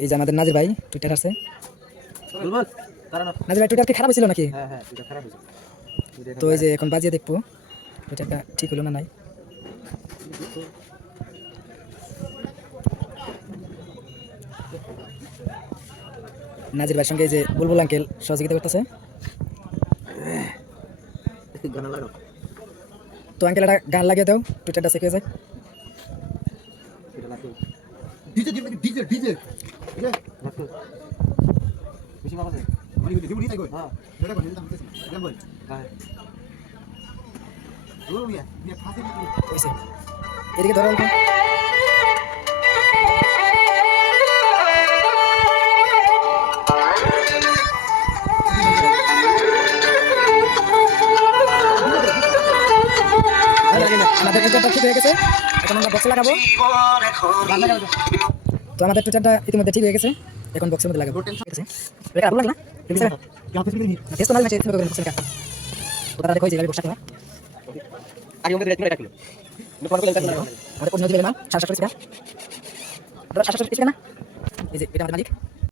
এই যে আমাদের নাজির ভাই টুইটার আছে। নাজির ভাই টুইটার কি খারাপ ছিল নাকি? তো এই যে এখন বাজিয়ে দেখবো টুইটারটা ঠিক হলো না নাই। নাজির ভাইয়ের সঙ্গে যে বুলবুল আঙ্কেল সহযোগিতা করতেছে। তো আঙ্কেল একটা গান লাগিয়ে দাও, টুইটারটা চেক হয়ে যায়। এদিকে ধরো অল্প। আমাদের টুইটারটা ঠিক হয়ে গেছে, এখন আমরা বক্সে লাগাবো। তো আমাদের টুইটারটা ইতিমধ্যে ঠিক হয়ে গেছে, এখন বক্সের মধ্যে লাগাবো। ঠিক আছে, এটা ভালো লাগে না? টেস্ট তো না লাগছে, তুমি বক্সে লাগা। তো তারা দেখো এই যে বক্সটা কিনা আগে আমাদের রেটিং রাখলো আমাদের কোন নদী গেল না 700 টাকা 700 টাকা না, এই যে এটা আমাদের মালিক।